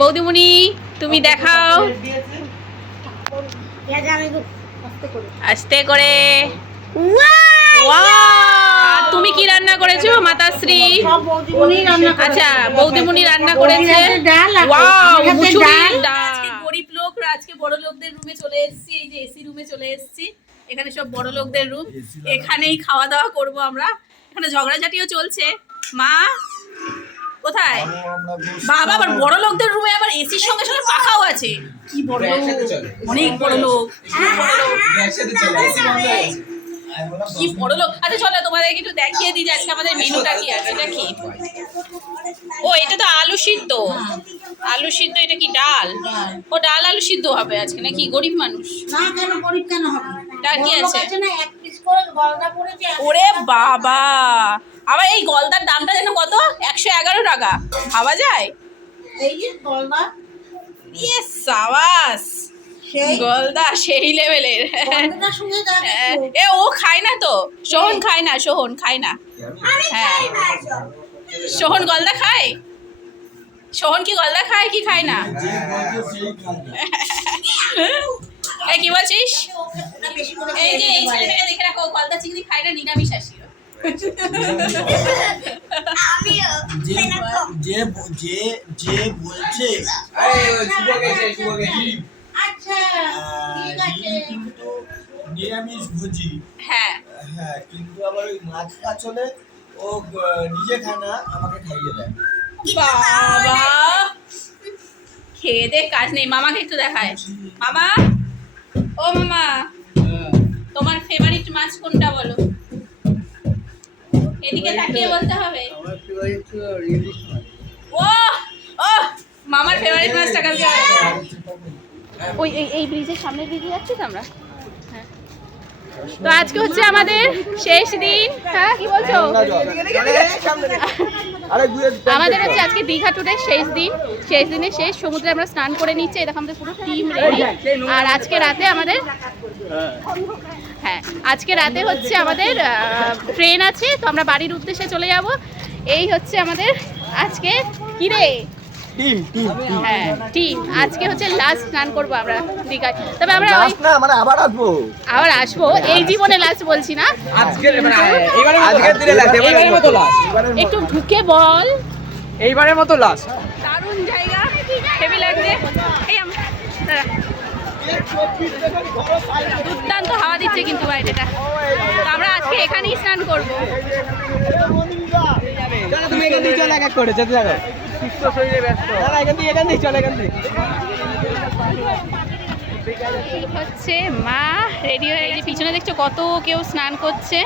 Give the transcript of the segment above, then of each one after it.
বৌদিমণি তুমি দেখাও আস্তে করে। আর তুমি কি রান্না করেছো মাতাশ্রী? আচ্ছা বৌদিমণি রান্না করেছে গরিব লোক, আজকে বড় লোকদের রুমে চলে এসেছি। এই যে এসি রুমে চলে এসেছি, এখানে সব বড় লোকদের রুম, এখানেই খাওয়া দাওয়া করব আমরা। এখানে ঝগড়াঝাটিও চলছে। মা কোথায়? বাবা আবার বড় লোকদের রুমে আবার এসির সঙ্গে সঙ্গে পাখাও আছে। কি বড় লোক, অনেক বড় লোক, কি বড় লোক। আচ্ছা চলো তোমাদেরকে একটু দেখিয়ে দিই যে আজকে আমাদের মেনুটা কি আছে। এটা কি? ও এটা তো আলু সিদ্ধ। আলু সিদ্ধ। এটা কি ডাল? ও ডাল আলু সিদ্ধ হবে আজকে নাকি? গরিব মানুষ না, কেন গরিব কেন হবে? ডাল কি আছে? এক পিস করে গলদা পড়েছে। ওরে বাবা, আবার এই গলদার দামটা যেন কত? 111 টাকা। ভাবা যায়? এই যে গলদা, ইয়ে সাবাস, গলদা সেই লেভেলের। এ ও খায় না তো, সোহন খায় না, সোহন খায় না। হ্যাঁ সোহন গলদা খায়? সোহন কি গলদা খায় কি খায় না? এই কি বলছিস? এই যে এই ছেলেটাকে দেখে রাখো, গলদা চিংড়ি খায় না, নিরামিষ আসি। যে বলছে কিন্তু নিরামিষ ভোজি। হ্যাঁ হ্যাঁ, কিন্তু আবার ওই মাছ কাছ হলে ও নিজে খায় না, আমাকে খাইয়ে দেয়। বাবা খেয়ে দে কাজ নেই। মামাকে একটু দেখায়। মামা, ও মামা, তোমার ফেভারিট মাছ কোনটা বলো? এদিকে তাকিয়ে বলতে হবে। ও ও মামার ফেভারিট মাছটা কালকে ওই এই ব্রিজের সামনের দিকে যাচ্ছি তো আমরা। তো আজকে হচ্ছে আমাদের শেষ দিন। হ্যাঁ কি বলছো? আমাদের হচ্ছে আজকে দীঘা ট্যুরের শেষ দিন। শেষ দিনে শেষ সমুদ্রে আমরা স্নান করে নিচ্ছি। এই দেখো আমাদের পুরো টিম রেডি। আর আজকে রাতে আমাদের আজকে রাতে হচ্ছে আমাদের ট্রেন আছে, তো আমরা বাড়ির উদ্দেশ্যে চলে যাব। এই হচ্ছে আমাদের আজকে কি রে হ্যাঁ টিম। আজকে হচ্ছে লাস্ট স্নান করবো আমরা দীঘায়। তবে আমরা আবার আসবো, এই জীবনে লাস্ট বলছি না, একটু ঢুকে বল। এইবারের মতো লাস্ট। দারুণ জায়গা, হেভি লাগছে। এই দুর্দান্ত হাওয়া দিচ্ছে কিন্তু বাইরেটা। তো আমরা আজকে এখানেই স্নান করবো। তুমি এখান থেকে চলে এক এক করে যেতে থাকো। সুস্থ শরীরে ব্যস্ত। না এখান থেকে চলে এখান থেকে। হচ্ছে মা রেডি হয়ে গেছে। পিছনে দেখছো কত কেউ স্নান করছে।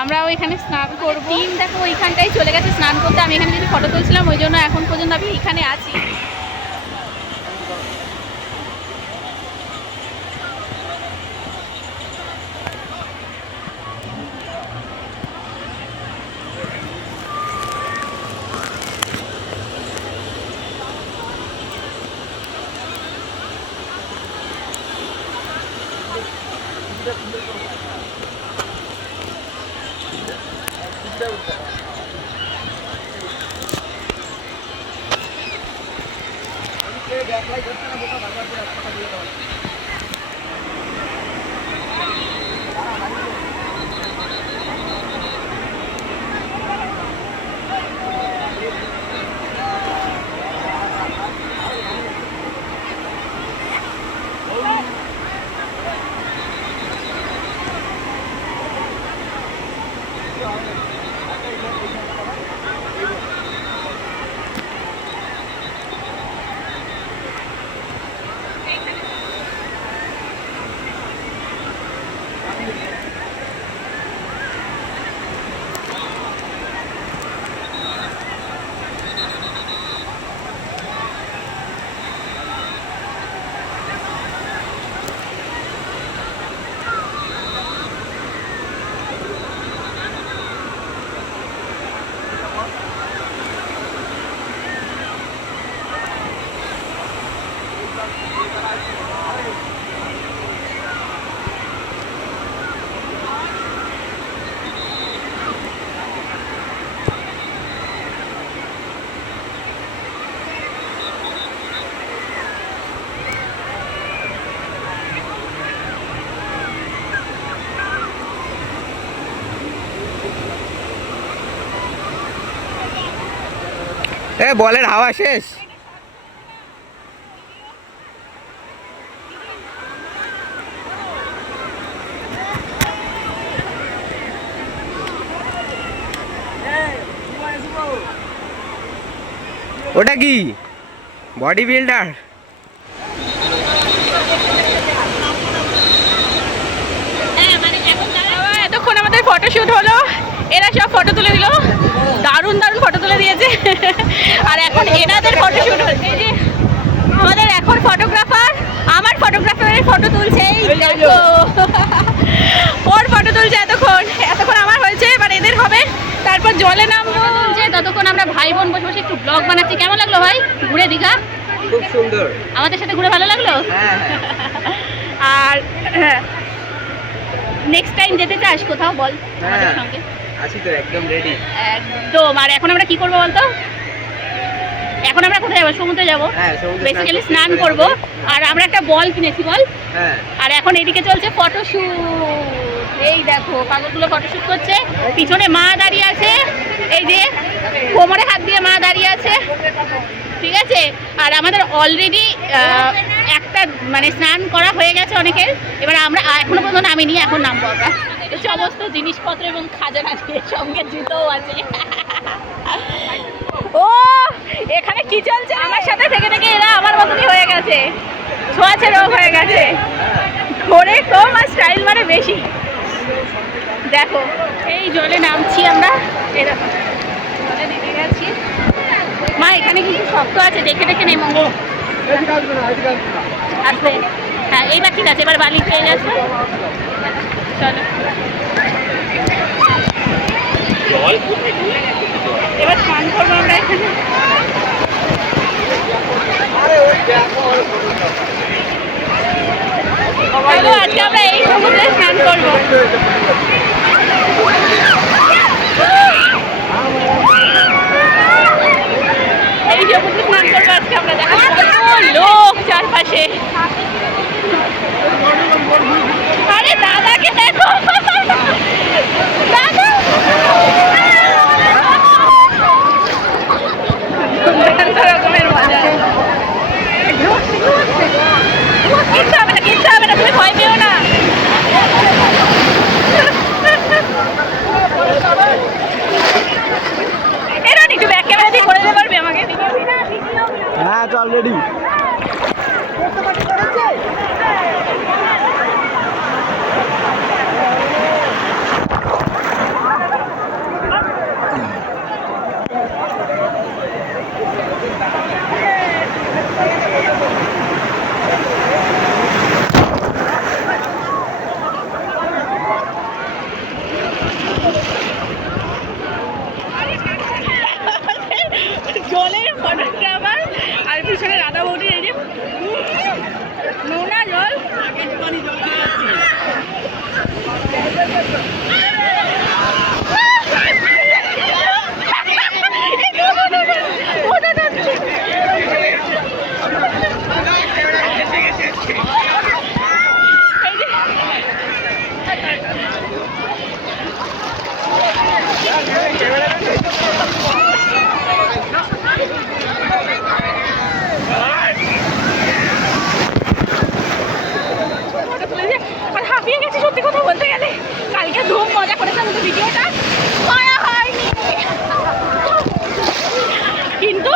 আমরাও এখানে স্নান করবো। টিম দেখো ওইখানটাই চলে গেছে স্নান করতে। আমি এখানে কিছু ফটো তুলছিলাম, ওই জন্য এখন পর্যন্ত আমি এখানে আছি। বলের হাওয়া শেষ। ওটা কি বডি বিল্ডার? এতক্ষণ আমাদের ফটোশুট হলো, এরা সব ফটো তুলে দিল, দারুণ দারুণ ফটো তুলে দিয়েছে। আর এখন এনাদের ফটোশুট হচ্ছে। এই যে আমাদের এখন ফটোগ্রাফার, আমার ফটোগ্রাফারের ফটো তুলছে। এই দেখো ওর ফটো তুলছে এতক্ষণ আমার হয়েছে, এবার এদের হবে, তারপর জলে নামবো। ততক্ষণ আমরা ভাই বোন বসে বসে একটু ব্লগ বানাচ্ছি। কেমন লাগলো ভাই ঘুরে দীঘা? খুব সুন্দর। আমাদের সাথে ঘুরে ভালো লাগলো? হ্যাঁ। আর নেক্সট টাইম যেতে চাস কোথাও বল আমাদের হ্যাঁ সঙ্গে? আছি তো, একদম রেডি। একদম। আর এখন আমরা কি করবো বলতো? এখন আমরা কোথায় যাবো? সমুদ্রে যাবো, হ্যাঁ সমুদ্রে বেসিক্যালি স্নান করবো। আর আমরা একটা বল কিনেছি বল। হ্যাঁ। আর এখন এদিকে চলছে ফটোশুট। এই দেখো পাগলগুলো ফটোশুট করছে, পিছনে মা দাঁড়িয়ে আছে, এই যে কোমরে হাত দিয়ে মা দাঁড়িয়ে আছে, ঠিক আছে। আর আমাদের অলরেডি একটা মানে স্নান করা হয়ে গেছে অনেকের, এবার আমরা এখনো পর্যন্ত নামিনি, এখন নামবো আমরা। সমস্ত জিনিসপত্র এবং খাজানা দিয়ে, সঙ্গে জুতোও আছে। ও এখানে কি চলছে? আমার সাথে থেকে থেকে এরা আমার মতনই হয়ে গেছে, ছোঁয়াচে রোগ হয়ে গেছে। ঘোরে কম আর স্টাইল মানে বেশি। দেখো এই জলে নামছি আমরা, এরকম জলে নেমে গেছি। মা এখানে কিন্তু শক্ত আছে, দেখে দেখে নেমো। আসবে, হ্যাঁ এইবার ঠিক আছে, এবার বালি পেয়ে যাচ্ছে। চলো এবার স্নান করবো আমরা এখানে। চলো আজকে আমরা এই সমুদ্রে স্নান করবো। এই সমুদ্রে স্নান করবো আজকে আমরা। দেখো কত লোক চারপাশে। আরে দাদাকে দেখো, দাদা রকমের মজা। কিচ্ছু হবে না, কিচ্ছু হবে না, তুমি ভয় পেও না। এরা একটু ব্যাক ক্যামেরা দিয়ে করে দিতে পারবে আমাকে? হ্যাঁ চল রেডি। জলের ফটোগ্রাফার আর পিছনে রাধা বৌদির এই যে নোনা জল। হাঁপিয়ে গেছি সত্যি কথা বলতে গেলে। কালকে ধুম মজা করেছিলাম, কিন্তু ভিডিওটা করা হয়নি। কিন্তু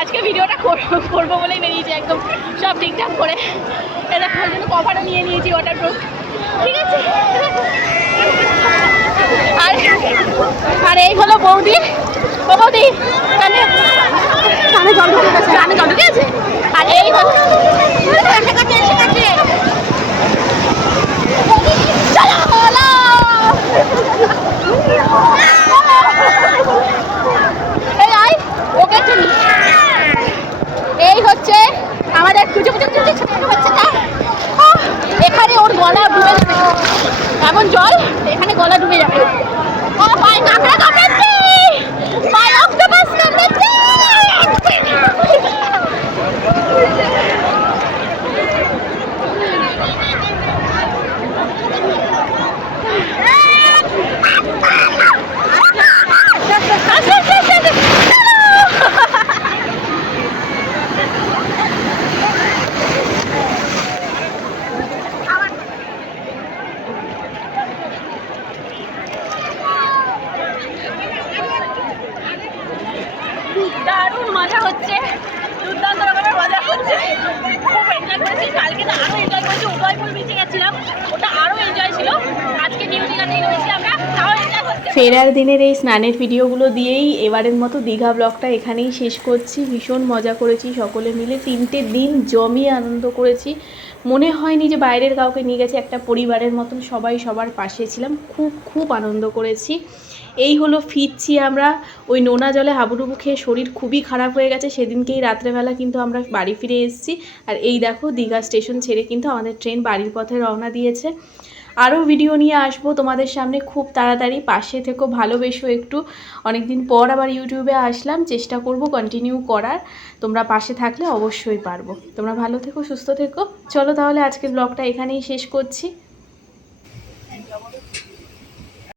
আজকে ভিডিওটা করবো বলেই বেরিয়েছি, একদম সব ঠিকঠাক করে। এটা ওই জন্য কভারও নিয়ে নিয়েছি ওয়াটারপ্রুফ, ঠিক আছে। আর এই হলো বৌদি। ও বৌদি কানে জল ঢুকে গেছে, কানে জল ঢুকে গেছে। আর এই হলো এই হচ্ছে আমাদের কুচো কুচো কুচো ছোট বাচ্চাটা। এখানে ওর গলা ডুবে যাবে, এমন জল এখানে গলা ডুবে যাবে। ও পায়ে কাঁকড়া কামড়েছে, পায়ে অক্টোপাস কামড়েছে। কিন্তু আরো এনজয় করেছি। উদয়পুর বিচে গেছিলাম, ওটা আরো এনজয় ছিল। আজকে নিউ দীঘাতেই রয়েছি আমরা, তাও এনজয় করছি। ফেরার দিনের এই স্নানের ভিডিওগুলো দিয়েই এবারের মতো দীঘা ব্লগটা এখানেই শেষ করছি। ভীষণ মজা করেছি সকলে মিলে, 3টে দিন জমিয়ে আনন্দ করেছি। মনে হয়নি যে বাইরের কাউকে নিয়ে গেছে, একটা পরিবারের মতন সবাই সবার পাশে ছিলাম। খুব খুব আনন্দ করেছি। এই হলো ফিরছি আমরা। ওই নোনা জলে হাবুডুবু খেয়ে শরীর খুবই খারাপ হয়ে গেছে সেদিনকেই রাত্রেবেলা, কিন্তু আমরা বাড়ি ফিরে এসেছি। আর এই দেখো দীঘা স্টেশন ছেড়ে কিন্তু আমাদের ট্রেন বাড়ির পথে রওনা দিয়েছে। আরও ভিডিও নিয়ে আসবো তোমাদের সামনে খুব তাড়াতাড়ি। পাশে থেকো, ভালোবেসো একটু। অনেকদিন পর আবার ইউটিউবে আসলাম, চেষ্টা করব কন্টিনিউ করার। তোমরা পাশে থাকলে অবশ্যই পারবো। তোমরা ভালো থেকো, সুস্থ থেকো। চলো তাহলে আজকের ব্লগটা এখানেই শেষ করছি।